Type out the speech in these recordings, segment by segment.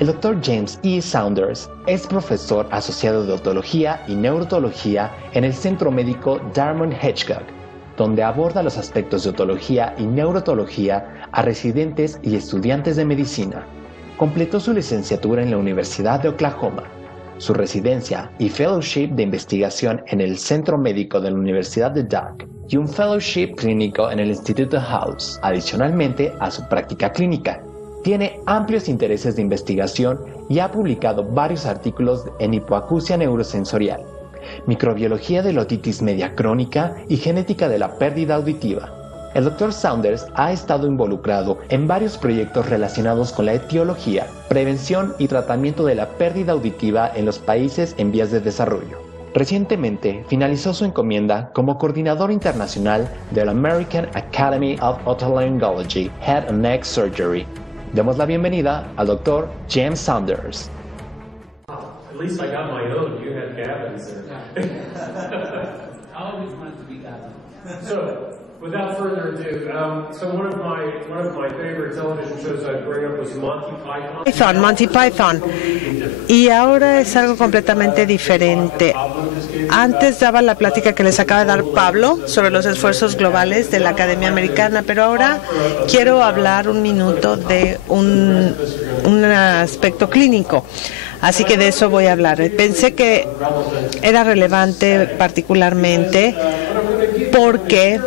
El Dr. James E. Saunders es profesor asociado de otología y neurotología en el Centro Médico Dartmouth Hitchcock, donde aborda los aspectos de otología y neurotología a residentes y estudiantes de medicina. Completó su licenciatura en la Universidad de Oklahoma, su residencia y fellowship de investigación en el Centro Médico de la Universidad de Duke y un fellowship clínico en el Instituto House, adicionalmente a su práctica clínica. Tiene amplios intereses de investigación y ha publicado varios artículos en hipoacusia neurosensorial, microbiología de la otitis media crónica y genética de la pérdida auditiva. El Dr. Saunders ha estado involucrado en varios proyectos relacionados con la etiología, prevención y tratamiento de la pérdida auditiva en los países en vías de desarrollo. Recientemente finalizó su encomienda como coordinador internacional de la American Academy of Otolaryngology Head and Neck Surgery. Demos la bienvenida al Dr. James Saunders. At least I got my own. You had Gavin's there. I always wanted to be Gavin. So, without further ado, so one of my favorite television shows I'd bring up was Monty Python. Y ahora es algo completamente diferente. Antes daba la plática que les acaba de dar Pablo sobre los esfuerzos globales de la Academia Americana, pero ahora quiero hablar un minuto de un aspecto clínico. Así que de eso voy a hablar. Pensé que era relevante particularmente porque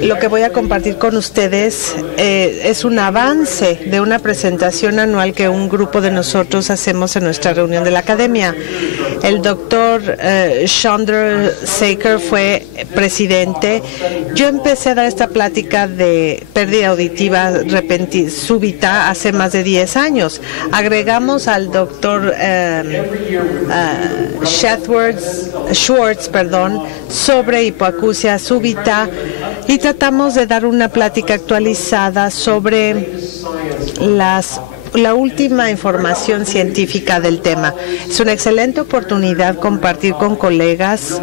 lo que voy a compartir con ustedes es un avance de una presentación anual que un grupo de nosotros hacemos en nuestra reunión de la academia. El doctor Chandra Sekhar fue presidente. Yo empecé a dar esta plática de pérdida auditiva súbita hace más de 10 años. Agregamos al doctor Schwartz, sobre hipoacusia súbita y tratamos de dar una plática actualizada sobre la última información científica del tema. Es una excelente oportunidad compartir con colegas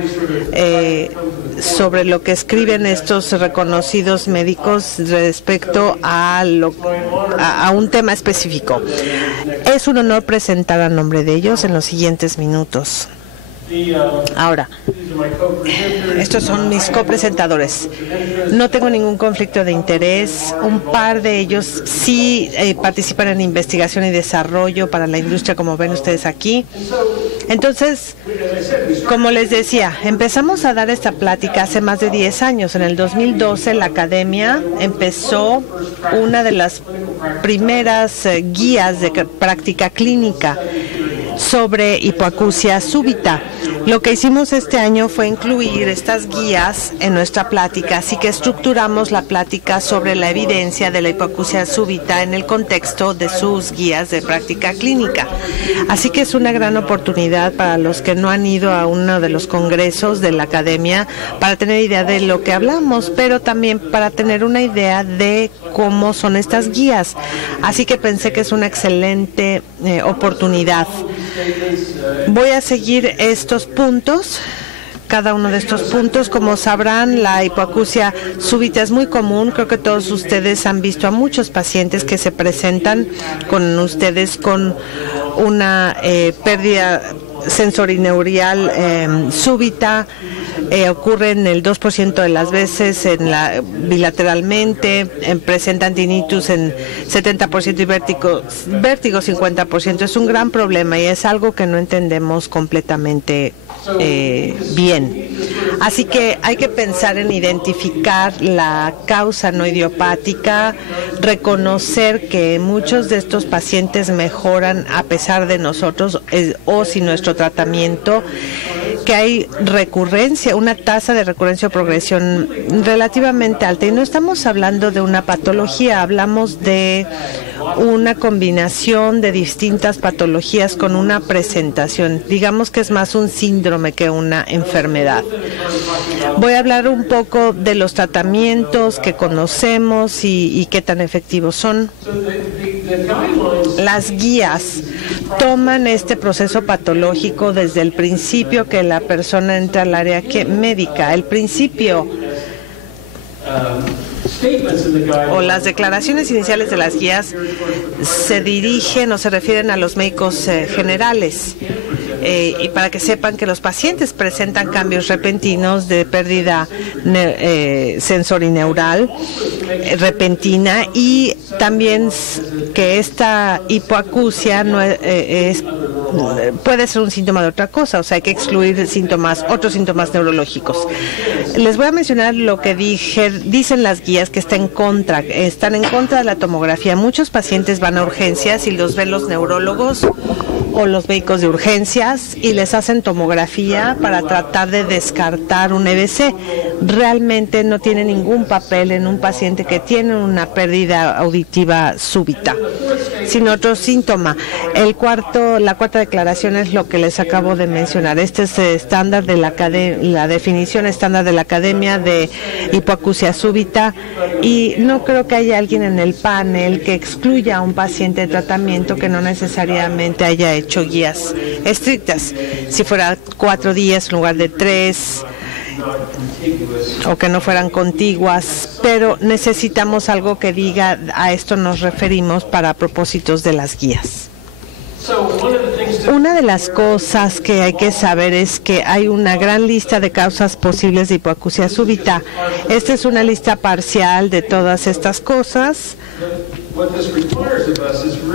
sobre lo que escriben estos reconocidos médicos respecto a un tema específico. Es un honor presentar a nombre de ellos en los siguientes minutos. Ahora, estos son mis copresentadores. No tengo ningún conflicto de interés. Un par de ellos sí participan en investigación y desarrollo para la industria, como ven ustedes aquí. Entonces, como les decía, empezamos a dar esta plática hace más de 10 años. En el 2012, la academia empezó una de las primeras guías de práctica clínica sobre hipoacusia súbita. Lo que hicimos este año fue incluir estas guías en nuestra plática, así que estructuramos la plática sobre la evidencia de la hipoacusia súbita en el contexto de sus guías de práctica clínica. Así que es una gran oportunidad para los que no han ido a uno de los congresos de la academia para tener idea de lo que hablamos, pero también para tener una idea de cómo son estas guías. Así que pensé que es una excelente oportunidad. Voy a seguir estos puntos. Cada uno de estos puntos, como sabrán, la hipoacusia súbita es muy común. Creo que todos ustedes han visto a muchos pacientes que se presentan con ustedes con una pérdida sensorineural súbita. Ocurre en el 2% de las veces bilateralmente, presentan tinnitus en 70% y vértigo 50%. Es un gran problema y es algo que no entendemos completamente bien. Así que hay que pensar en identificar la causa no idiopática, reconocer que muchos de estos pacientes mejoran a pesar de nosotros o sin nuestro tratamiento, que hay recurrencia, una tasa de recurrencia o progresión relativamente alta. Y no estamos hablando de una patología, hablamos de una combinación de distintas patologías con una presentación. Digamos que es más un síndrome que una enfermedad. Voy a hablar un poco de los tratamientos que conocemos y qué tan efectivos son. Las guías toman este proceso patológico desde el principio que la persona entra al área médica. El principio o las declaraciones iniciales de las guías se dirigen o se refieren a los médicos generales. Y para que sepan que los pacientes presentan cambios repentinos de pérdida sensorineural repentina, y también que esta hipoacusia no puede ser un síntoma de otra cosa, o sea, hay que excluir otros síntomas neurológicos. Les voy a mencionar lo que dicen las guías que están en contra de la tomografía. Muchos pacientes van a urgencias y los ven los neurólogos o los médicos de urgencias y les hacen tomografía para tratar de descartar un EBC. Realmente no tiene ningún papel en un paciente que tiene una pérdida auditiva súbita, sin otro síntoma. La cuarta declaración es lo que les acabo de mencionar. Este es estándar de la definición estándar de la Academia de Hipoacusia Súbita, y no creo que haya alguien en el panel que excluya a un paciente de tratamiento que no necesariamente haya hecho guías estrictas. Si fuera 4 días en lugar de 3, o que no fueran contiguas, pero necesitamos algo que diga a esto nos referimos para propósitos de las guías. Una de las cosas que hay que saber es que hay una gran lista de causas posibles de hipoacusia súbita. Esta es una lista parcial de todas estas cosas.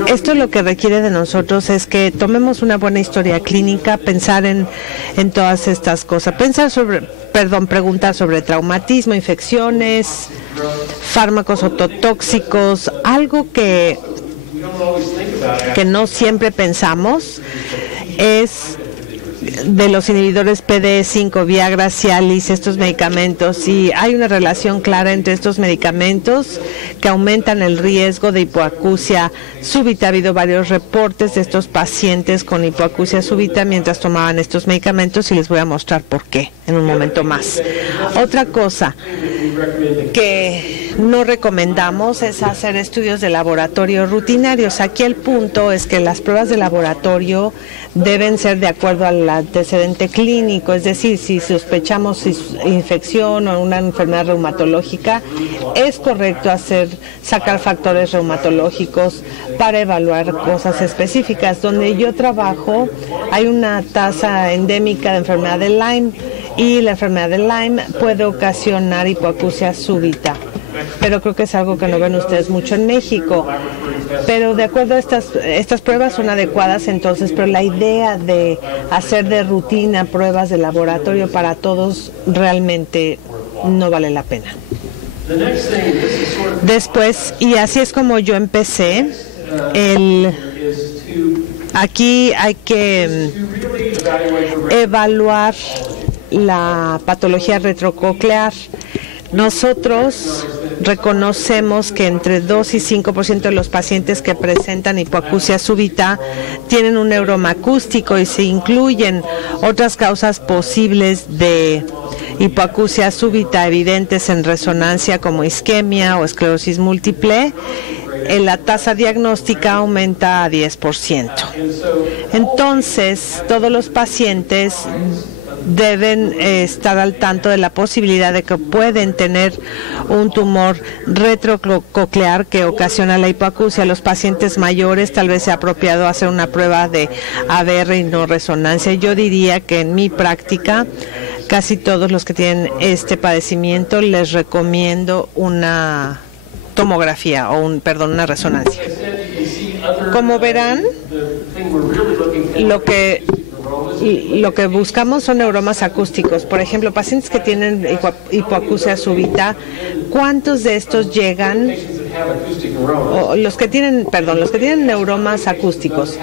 Esto lo que requiere de nosotros es que tomemos una buena historia clínica, pensar en todas estas cosas, preguntar sobre traumatismo, infecciones, fármacos ototóxicos, algo que no siempre pensamos es de los inhibidores PDE5, Viagra, Cialis, estos medicamentos. Y hay una relación clara entre estos medicamentos que aumentan el riesgo de hipoacusia súbita. Ha habido varios reportes de estos pacientes con hipoacusia súbita mientras tomaban estos medicamentos, y les voy a mostrar por qué en un momento más. Otra cosa que no recomendamos es hacer estudios de laboratorio rutinarios. Aquí el punto es que las pruebas de laboratorio deben ser de acuerdo al antecedente clínico, es decir, si sospechamos infección o una enfermedad reumatológica, es correcto sacar factores reumatológicos para evaluar cosas específicas. Donde yo trabajo hay una tasa endémica de enfermedad de Lyme, y la enfermedad de Lyme puede ocasionar hipoacusia súbita, pero creo que es algo que no ven ustedes mucho en México. Pero de acuerdo a estas pruebas son adecuadas entonces, pero la idea de hacer de rutina pruebas de laboratorio para todos realmente no vale la pena. Después, y así es como yo empecé, aquí hay que evaluar la patología retrococlear. Nosotros reconocemos que entre 2 y 5% de los pacientes que presentan hipoacusia súbita tienen un neuroma acústico, y se incluyen otras causas posibles de hipoacusia súbita evidentes en resonancia como isquemia o esclerosis múltiple. La tasa diagnóstica aumenta a 10%. Entonces, todos los pacientes deben estar al tanto de la posibilidad de que pueden tener un tumor retrococlear que ocasiona la hipoacusia. Los pacientes mayores tal vez sea apropiado hacer una prueba de ABR y no resonancia. Yo diría que en mi práctica casi todos los que tienen este padecimiento les recomiendo una tomografía o una resonancia. Como verán, lo que buscamos son neuromas acústicos. Por ejemplo, pacientes que tienen hipoacusia súbita, ¿cuántos de estos llegan? Los que tienen neuromas acústicos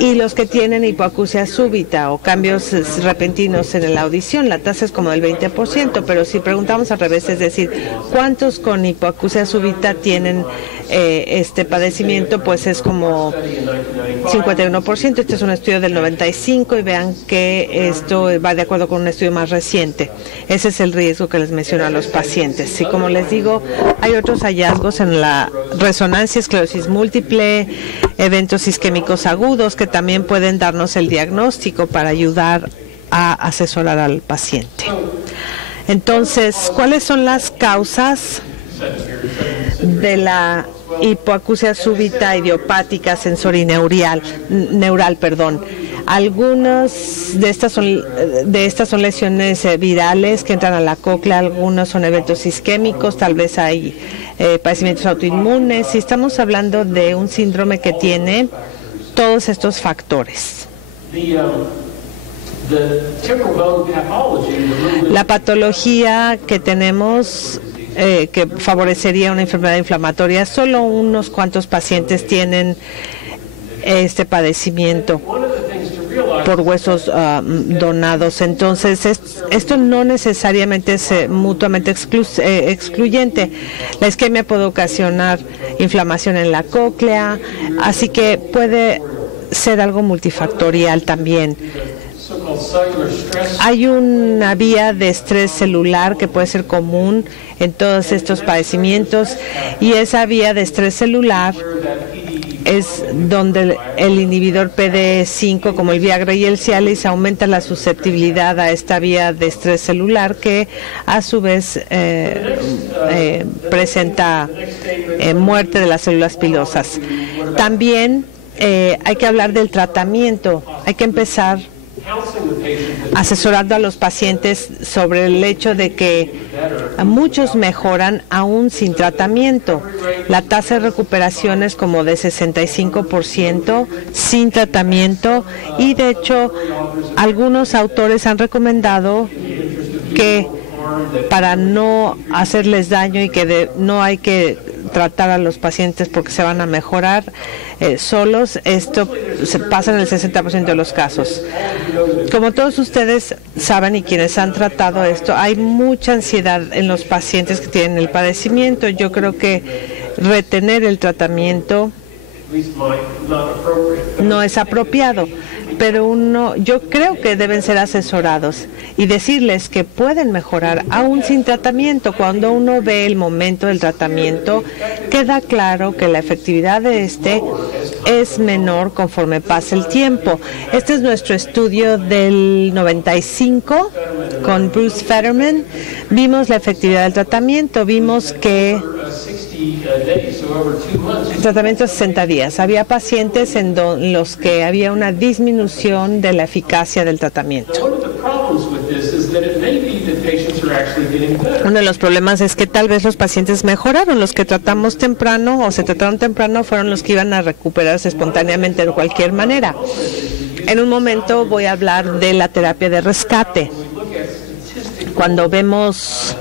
y los que tienen hipoacusia súbita o cambios repentinos en la audición, la tasa es como del 20%, pero si preguntamos al revés, es decir, ¿cuántos con hipoacusia súbita tienen este padecimiento? Pues es como 51%. Este es un estudio del 95 y vean que esto va de acuerdo con un estudio más reciente. Ese es el riesgo que les menciono a los pacientes. Y como les digo, hay otros hallazgos en la resonancia, esclerosis múltiple, eventos isquémicos agudos que también pueden darnos el diagnóstico para ayudar a asesorar al paciente. Entonces, ¿cuáles son las causas de la hipoacusia súbita idiopática sensorineural, Algunas de estas son lesiones virales que entran a la cóclea, algunos son eventos isquémicos, tal vez hay padecimientos autoinmunes, y estamos hablando de un síndrome que tiene todos estos factores. La patología que tenemos que favorecería una enfermedad inflamatoria, solo unos cuantos pacientes tienen este padecimiento por huesos donados. Entonces, esto no necesariamente es mutuamente excluyente. La isquemia puede ocasionar inflamación en la cóclea, así que puede ser algo multifactorial también. Hay una vía de estrés celular que puede ser común en todos estos padecimientos, y esa vía de estrés celular es donde el inhibidor PDE5, como el Viagra y el Cialis, aumenta la susceptibilidad a esta vía de estrés celular, que a su vez presenta muerte de las células pilosas. También hay que hablar del tratamiento. Hay que empezar asesorando a los pacientes sobre el hecho de que muchos mejoran aún sin tratamiento. La tasa de recuperación es como de 65% sin tratamiento, y de hecho algunos autores han recomendado que para no hacerles daño y que no hay que tratar a los pacientes porque se van a mejorar solos, esto se pasa en el 60% de los casos. Como todos ustedes saben, y quienes han tratado esto, hay mucha ansiedad en los pacientes que tienen el padecimiento. Yo creo que retener el tratamiento no es apropiado, pero yo creo que deben ser asesorados y decirles que pueden mejorar aún sin tratamiento. Cuando uno ve el momento del tratamiento, queda claro que la efectividad de este es menor conforme pasa el tiempo. Este es nuestro estudio del 95 con Bruce Fetterman. Vimos la efectividad del tratamiento, vimos que el tratamiento 60 días. Había pacientes en los que había una disminución de la eficacia del tratamiento. Uno de los problemas es que tal vez los pacientes mejoraron. Los que tratamos temprano o se trataron temprano fueron los que iban a recuperarse espontáneamente de cualquier manera. En un momento voy a hablar de la terapia de rescate. Cuando vemos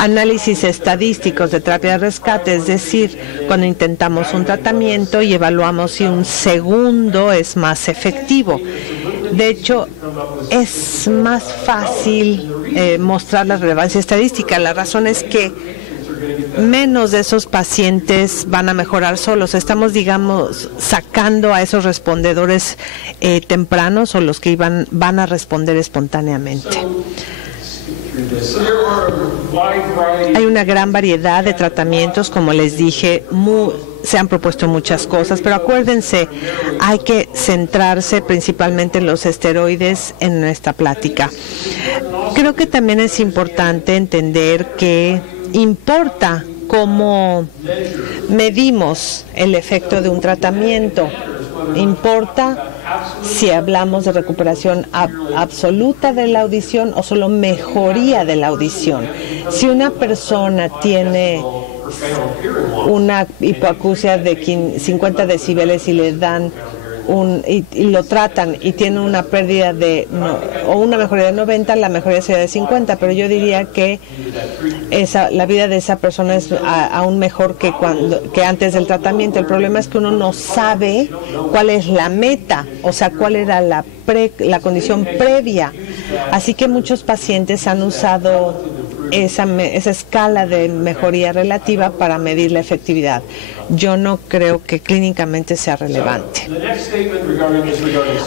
análisis estadísticos de terapia de rescate, es decir, cuando intentamos un tratamiento y evaluamos si un segundo es más efectivo. De hecho, es más fácil mostrar la relevancia estadística. La razón es que menos de esos pacientes van a mejorar solos. Estamos, digamos, sacando a esos respondedores tempranos, o los que van a responder espontáneamente. Hay una gran variedad de tratamientos, como les dije, se han propuesto muchas cosas, pero acuérdense, hay que centrarse principalmente en los esteroides en esta plática. Creo que también es importante entender que importa cómo medimos el efecto de un tratamiento. Importa si hablamos de recuperación absoluta de la audición o solo mejoría de la audición. Si una persona tiene una hipoacusia de 50 decibeles y le dan y lo tratan y tiene una pérdida o una mejoría de 90, la mejoría sería de 50, pero yo diría que la vida de esa persona es aún mejor que antes del tratamiento. El problema es que uno no sabe cuál es la meta, o sea, cuál era la condición previa. Así que muchos pacientes han usado esa escala de mejoría relativa para medir la efectividad. Yo no creo que clínicamente sea relevante.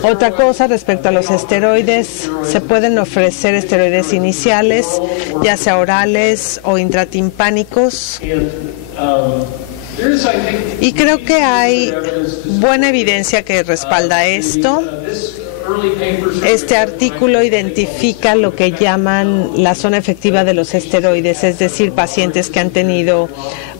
Otra cosa respecto a los esteroides, se pueden ofrecer esteroides iniciales, ya sea orales o intratimpánicos. Y creo que hay buena evidencia que respalda esto. Este artículo identifica lo que llaman la zona efectiva de los esteroides, es decir, pacientes que han tenido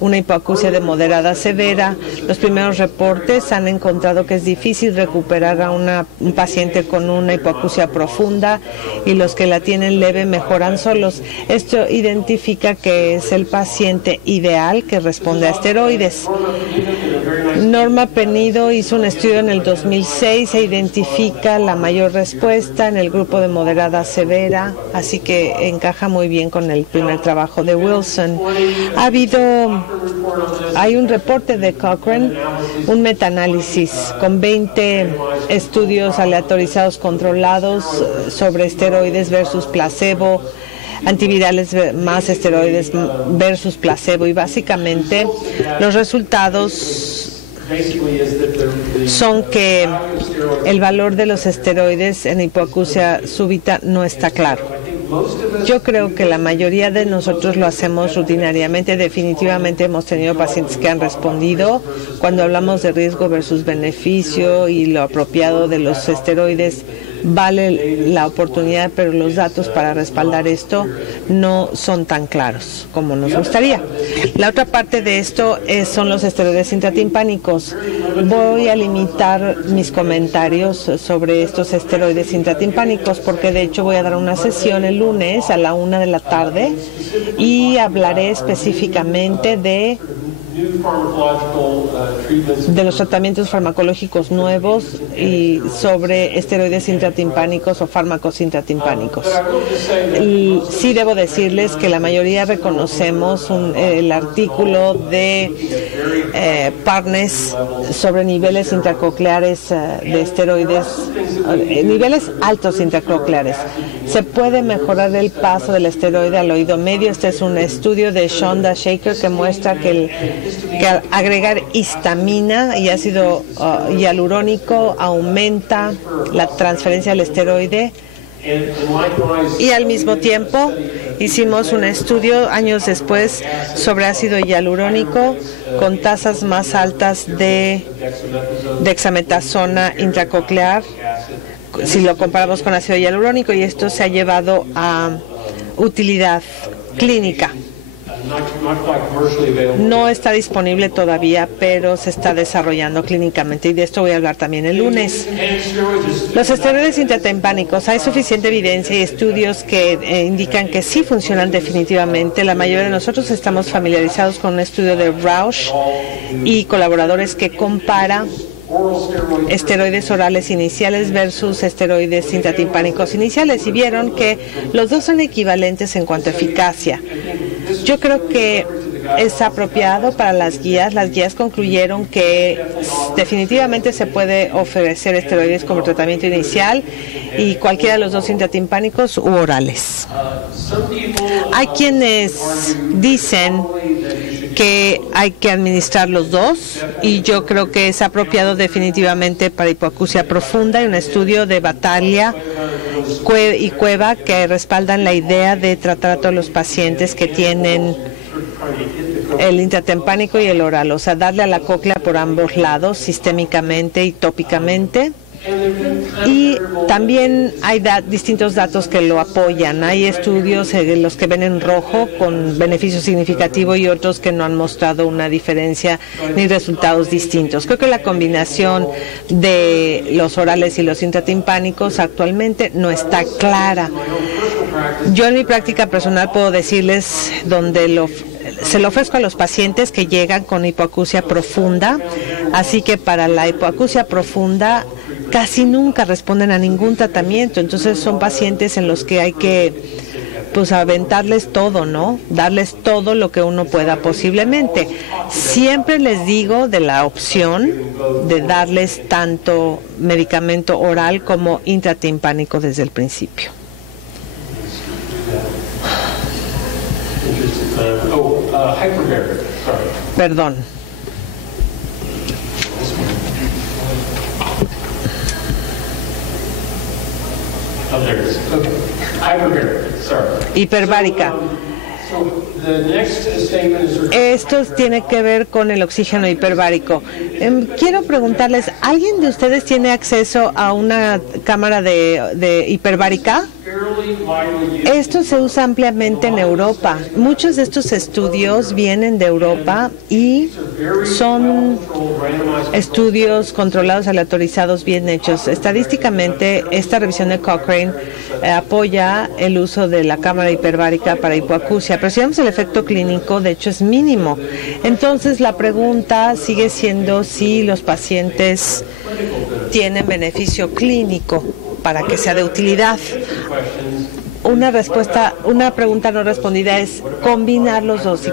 una hipoacusia de moderada a severa. Los primeros reportes han encontrado que es difícil recuperar a un paciente con una hipoacusia profunda y los que la tienen leve mejoran solos. Esto identifica que es el paciente ideal que responde a esteroides. Norma Penido hizo un estudio en el 2006 e identifica la mayor respuesta en el grupo de moderada a severa, así que encaja muy bien con el primer trabajo de Wilson. Hay un reporte de Cochrane, un metaanálisis con 20 estudios aleatorizados controlados sobre esteroides versus placebo, antivirales más esteroides versus placebo, y básicamente los resultados son que el valor de los esteroides en hipoacusia súbita no está claro. Yo creo que la mayoría de nosotros lo hacemos rutinariamente. Definitivamente hemos tenido pacientes que han respondido. Cuando hablamos de riesgo versus beneficio y lo apropiado de los esteroides, vale la oportunidad, pero los datos para respaldar esto no son tan claros como nos gustaría. La otra parte de esto son los esteroides intratimpánicos. Voy a limitar mis comentarios sobre estos esteroides intratimpánicos porque de hecho voy a dar una sesión el lunes a la 1 de la tarde y hablaré específicamente de los tratamientos farmacológicos nuevos y sobre esteroides intratimpánicos o fármacos intratimpánicos. Y sí debo decirles que la mayoría reconocemos el artículo de Parnes sobre niveles intracocleares de esteroides, niveles altos intracocleares. Se puede mejorar el paso del esteroide al oído medio. Este es un estudio de Shonda Shaker que muestra que al agregar histamina y ácido hialurónico aumenta la transferencia del esteroide. Y al mismo tiempo hicimos un estudio años después sobre ácido hialurónico con tasas más altas de dexametasona intracoclear si lo comparamos con ácido hialurónico, y esto se ha llevado a utilidad clínica. No está disponible todavía, pero se está desarrollando clínicamente, y de esto voy a hablar también el lunes. Los esteroides intratimpánicos, hay suficiente evidencia y estudios que indican que sí funcionan definitivamente. La mayoría de nosotros estamos familiarizados con un estudio de Rausch y colaboradores que compara esteroides orales iniciales versus esteroides intratimpánicos iniciales, y vieron que los dos son equivalentes en cuanto a eficacia. Yo creo que es apropiado para las guías. Las guías concluyeron que definitivamente se puede ofrecer esteroides como tratamiento inicial y cualquiera de los dos intratimpánicos u orales. Hay quienes dicen que hay que administrar los dos, y yo creo que es apropiado definitivamente para hipoacusia profunda. Hay un estudio de Battaglia y Cueva que respaldan la idea de tratar a todos los pacientes que tienen el intratimpánico y el oral, o sea, darle a la cóclea por ambos lados, sistémicamente y tópicamente. Y también hay distintos datos que lo apoyan. Hay estudios los que ven en rojo con beneficio significativo y otros que no han mostrado una diferencia ni resultados distintos. Creo que la combinación de los orales y los intratimpánicos actualmente no está clara. Yo en mi práctica personal puedo decirles donde se lo ofrezco a los pacientes que llegan con hipoacusia profunda, así que para la hipoacusia profunda casi nunca responden a ningún tratamiento. Entonces son pacientes en los que hay que aventarles todo, ¿no? Darles todo lo que uno pueda posiblemente. Siempre les digo de la opción de darles tanto medicamento oral como intratimpánico desde el principio. Perdón. Hiperbárica. Esto tiene que ver con el oxígeno hiperbárico. Quiero preguntarles, ¿alguien de ustedes tiene acceso a una cámara de hiperbárica? Esto se usa ampliamente en Europa. Muchos de estos estudios vienen de Europa y son estudios controlados, aleatorizados, bien hechos. Estadísticamente, esta revisión de Cochrane apoya el uso de la cámara hiperbárica para hipoacusia, pero si vemos el efecto clínico, de hecho es mínimo. Entonces la pregunta sigue siendo si los pacientes tienen beneficio clínico para que sea de utilidad. Una pregunta no respondida es combinar los dos. Si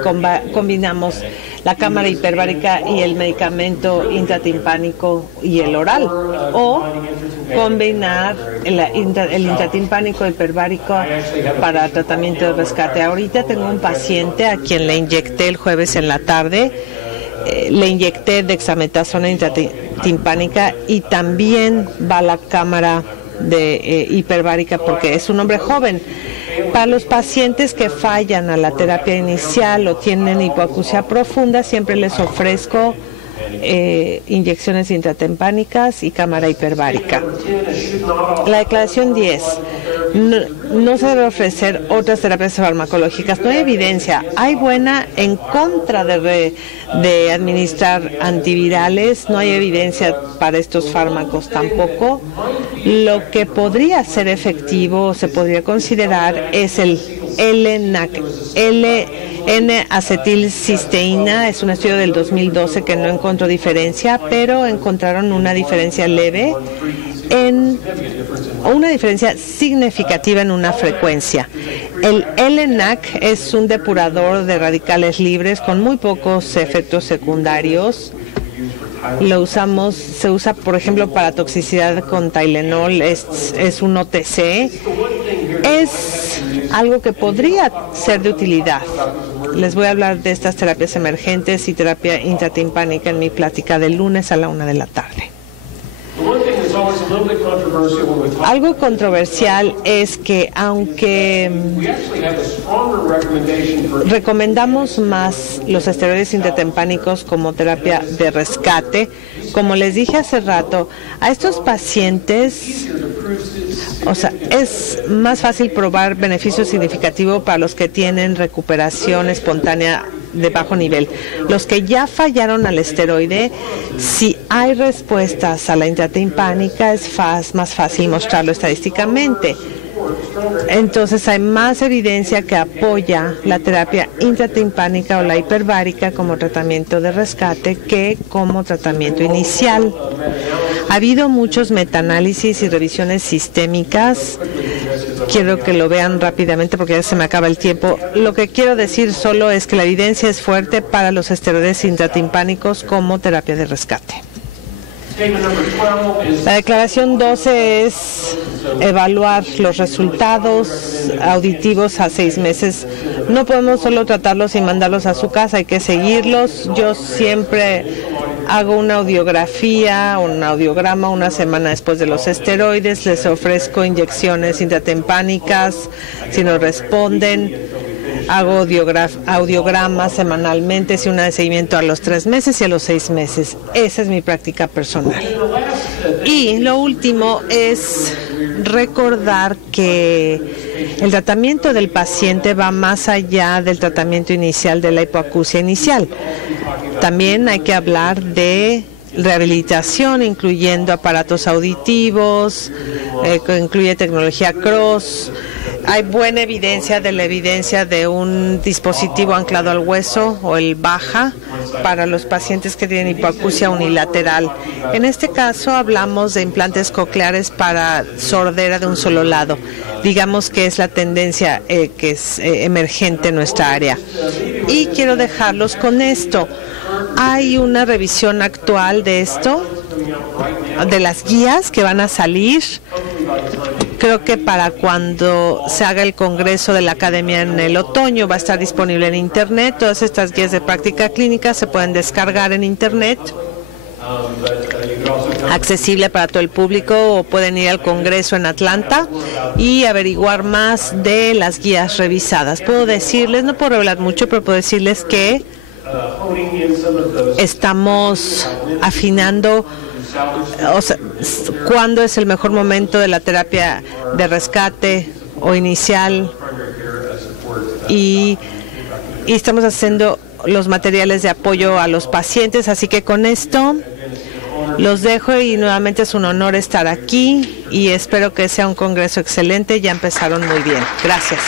combinamos la cámara hiperbárica y el medicamento intratimpánico y el oral, o combinar el intratimpánico hiperbárico para tratamiento de rescate. Ahorita tengo un paciente a quien le inyecté el jueves en la tarde, le inyecté dexametasona intratimpánica y también va la cámara de hiperbárica porque es un hombre joven. Para los pacientes que fallan a la terapia inicial o tienen hipoacusia profunda, siempre les ofrezco inyecciones intratimpánicas y cámara hiperbárica. La declaración 10. No se debe ofrecer otras terapias farmacológicas. No hay evidencia. Hay buena en contra de administrar antivirales. No hay evidencia para estos fármacos tampoco. Lo que podría ser efectivo, se podría considerar, es el L-NAC. N-acetilcisteína es un estudio del 2012 que no encontró diferencia, pero encontraron una diferencia leve o una diferencia significativa en una frecuencia. El L-NAC es un depurador de radicales libres con muy pocos efectos secundarios. Se usa, por ejemplo, para toxicidad con Tylenol, es un OTC. Es algo que podría ser de utilidad. Les voy a hablar de estas terapias emergentes y terapia intratimpánica en mi plática del lunes a la 1 de la tarde. Algo controversial es que aunque recomendamos más los esteroides intratimpánicos como terapia de rescate, como les dije hace rato, a estos pacientes, es más fácil probar beneficio significativo para los que tienen recuperación espontánea de bajo nivel. Los que ya fallaron al esteroide, si hay respuestas a la intratimpánica, es más fácil mostrarlo estadísticamente. Entonces hay más evidencia que apoya la terapia intratimpánica o la hiperbárica como tratamiento de rescate que como tratamiento inicial. Ha habido muchos metaanálisis y revisiones sistémicas. Quiero que lo vean rápidamente porque ya se me acaba el tiempo. Lo que quiero decir solo es que la evidencia es fuerte para los esteroides intratimpánicos como terapia de rescate. La declaración 12 es evaluar los resultados auditivos a 6 meses. No podemos solo tratarlos y mandarlos a su casa, hay que seguirlos. Yo siempre hago una audiografía, un audiograma una semana después de los esteroides. Les ofrezco inyecciones intratimpánicas si no responden. Hago audiogramas semanalmente, y una de seguimiento a los 3 meses y a los 6 meses. Esa es mi práctica personal. Y lo último es recordar que el tratamiento del paciente va más allá del tratamiento inicial de la hipoacusia inicial. También hay que hablar de rehabilitación, incluyendo aparatos auditivos, que incluye tecnología Cross. Hay buena evidencia de un dispositivo anclado al hueso o el BAJA para los pacientes que tienen hipoacusia unilateral. En este caso hablamos de implantes cocleares para sordera de un solo lado. Digamos que es la tendencia que es emergente en nuestra área. Y quiero dejarlos con esto. Hay una revisión actual de esto, de las guías que van a salir. Creo que para cuando se haga el congreso de la academia en el otoño va a estar disponible en internet. Todas estas guías de práctica clínica se pueden descargar en internet. accesible para todo el público, o pueden ir al Congreso en Atlanta y averiguar más de las guías revisadas. Puedo decirles, no puedo revelar mucho, pero puedo decirles que estamos afinando, o sea, cuándo es el mejor momento de la terapia de rescate o inicial, y estamos haciendo los materiales de apoyo a los pacientes. Así que con esto los dejo, y nuevamente es un honor estar aquí y espero que sea un congreso excelente. Ya empezaron muy bien. Gracias.